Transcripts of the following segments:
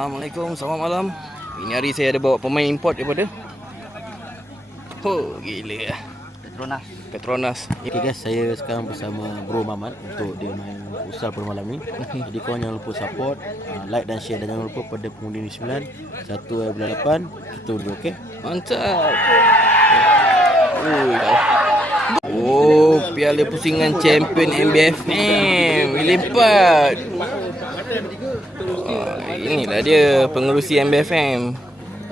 Assalamualaikum, selamat malam. Ini hari saya ada bawa pemain import daripada gila Petronas. Okay guys, saya sekarang bersama Bro Mamat untuk dia main futsal pada malam ni. Jadi korang jangan lupa support, like dan share, dan jangan lupa pada pengundi 9 1/8 kita undi, okey? Mantap. Piala pusingan champion MBFM lipat. Inilah dia pengerusi MBFM,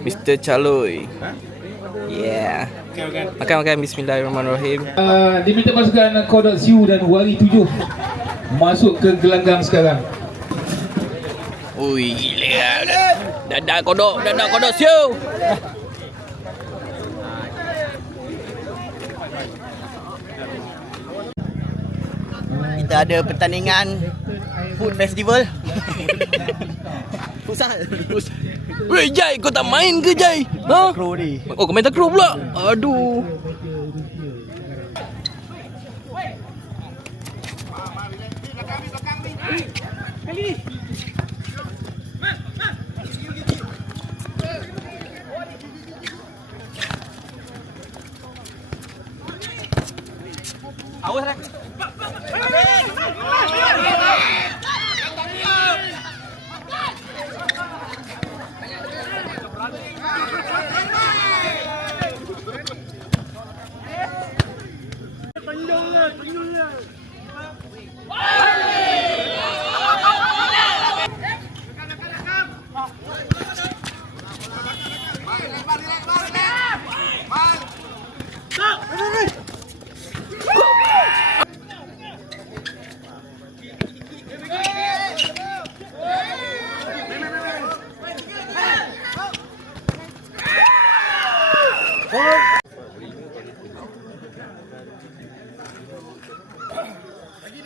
Mr. Chaloy. Yeah. Makan bismillahirrahmanirrahim. Diminta pasukan Kodok Siu dan Wari 7 masuk ke gelanggang sekarang. Ui, gila. Dadah kodok Siu. Kita ada pertandingan food festival. Futsal. Weh Jai, kau tak main ke Jai? Ha? Kro ni. Oh, kau main takraw pula? Aduh.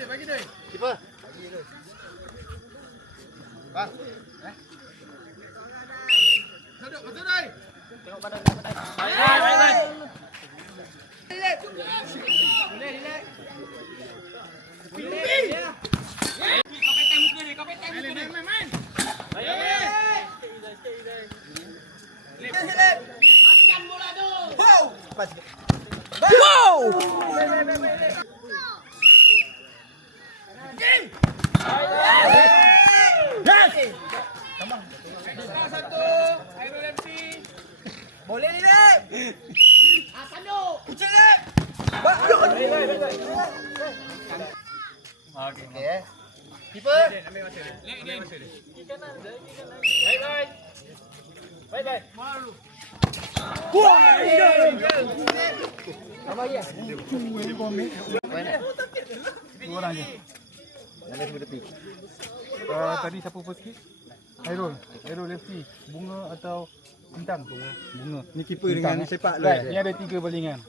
Bagi dia. Keeper. Bang. Betul dah. Tengok badan. Baik. Relax. Kau petai muka dia. Main. Makan bola tu. Wow. Boleh ni, Lek. Tanduk. Kucing, Lek. Okey. Keeper. Ambil masa dia. Ambil masa dia. Kiri kanan. Bye. Malu. Apa ya? Dua orang je. Ada semua tepi. Tadi siapa first kick? Hairul lefty. Bunga atau Bintang? Bunga. Ni keeper dengan sepak lu. Ni ada 3 balingan.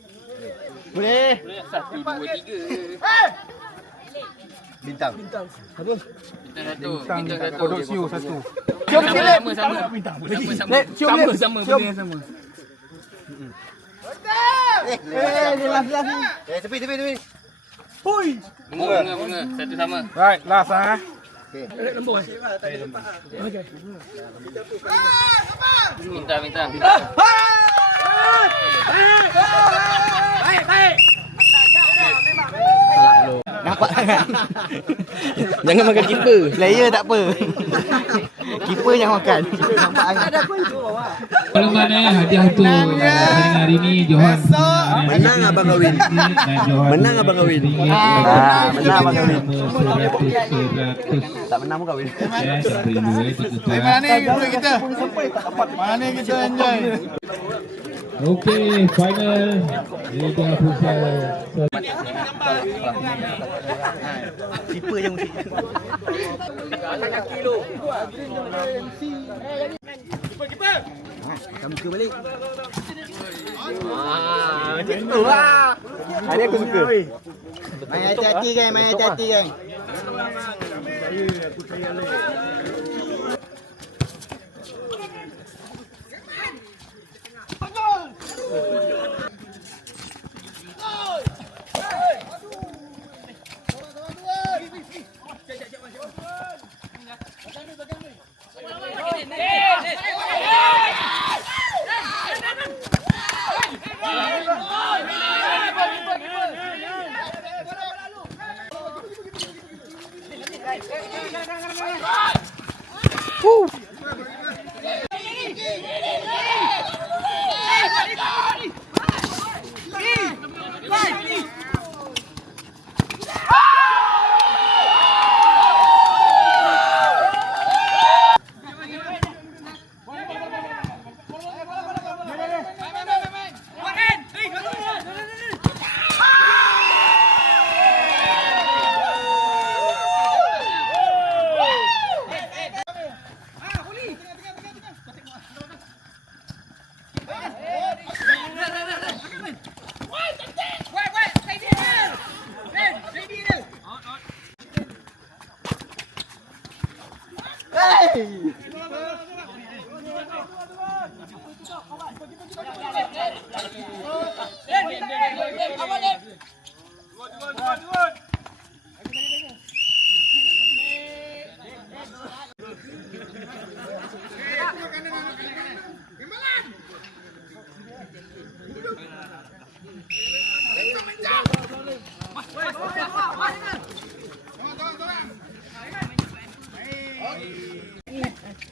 Boleh. 1, 2, 3. Bintang. Bintang Kodok Siu 1. Sama. Benda sama. Tepi. Hui. Bunga. Satu sama. Right, last ah. Minta. Baik. Nampak sangat. Jangan makan keeper. Player tak apa. Keeper yang makan. Nampak sangat. Kalau mana hadiah tu hari ni Johan Menang abang kahwin. Menang abang kahwin. Menang abang kahwin. Tak menang pun kahwin. Mana kita enjoy. Okey, final Liga Futsal. Keeper yang mesti. Kaki lu. Keeper. Kamu ke balik. Macam tu lah. Hari aku suka. Main hati-hati geng.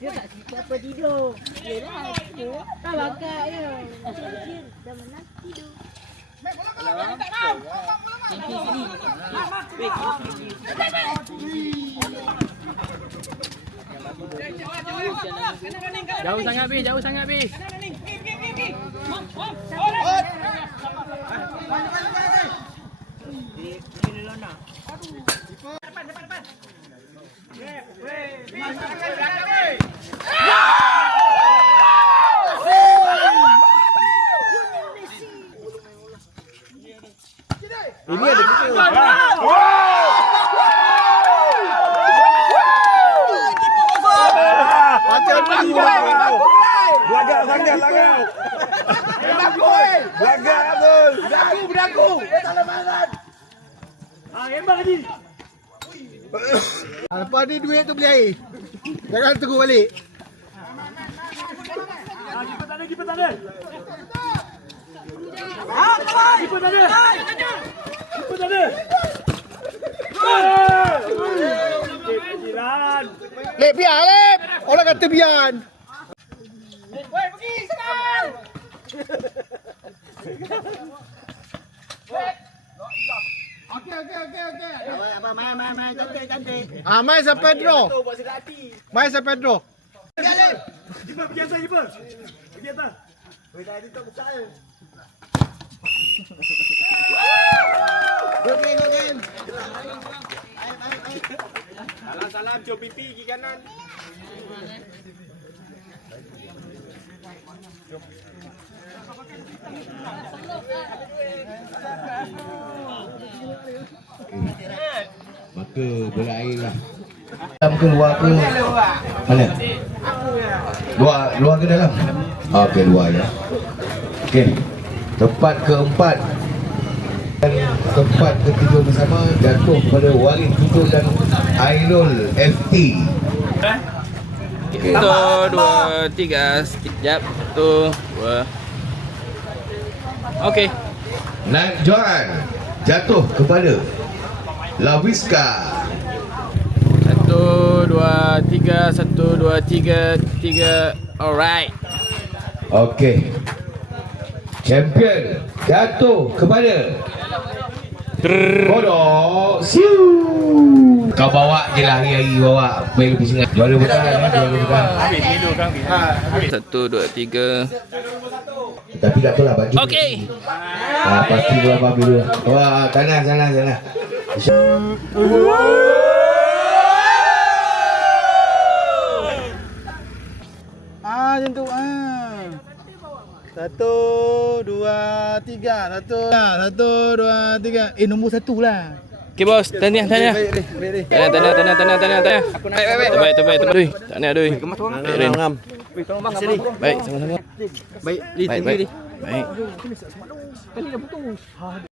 Dia tak siapa tidur. Yelah aku. Tak bakar je. Cil-cil. Dah menang tidur. Jauh sangat Bi, jauh sangat Bi. Ini ada kita. Macam ni. Belagak sangat langgar. Belagak Abdul. Berdaku. Tak lepas. Lepas ni duit tu beli air. Jangan terus balik. Lep biar lep. Orang kata biar. Okey. Main cantik. Main sampai draw. Main sampai draw. Go game. Salam, jom pipi kiri kanan. Maka bola air lah. Dalam ke luar ke? Mana? Luar ke dalam? Okey, luar ya. Okey. Tempat keempat dan tempat ketiga bersama jatuh pada Waris Tutul dan Airul FT. Okay. 1, 2, 3. Sekejap. 1, 2. Okey. Naik Johan jatuh kepada Lawiska. 1, 2, 3. 1, 2, 3. 3. Alright. Okey. Champion jatuh kepada Kodok Siu. Kau bawa je lah hari-hari, bawa main lebih sengat. Juara bukan, juara bukan. 1, 2, 3. Tapi tak apalah, baju. Okey. Pasti dua apa dulu. Wah, sana. Macam tu. 1, 2, 3. 1, 2, 3. Nombor 1 lah. Okey bos, tahniah. Tahniah. Baik. Tahniah doi. Baik, sama-sama. Baik. Baik.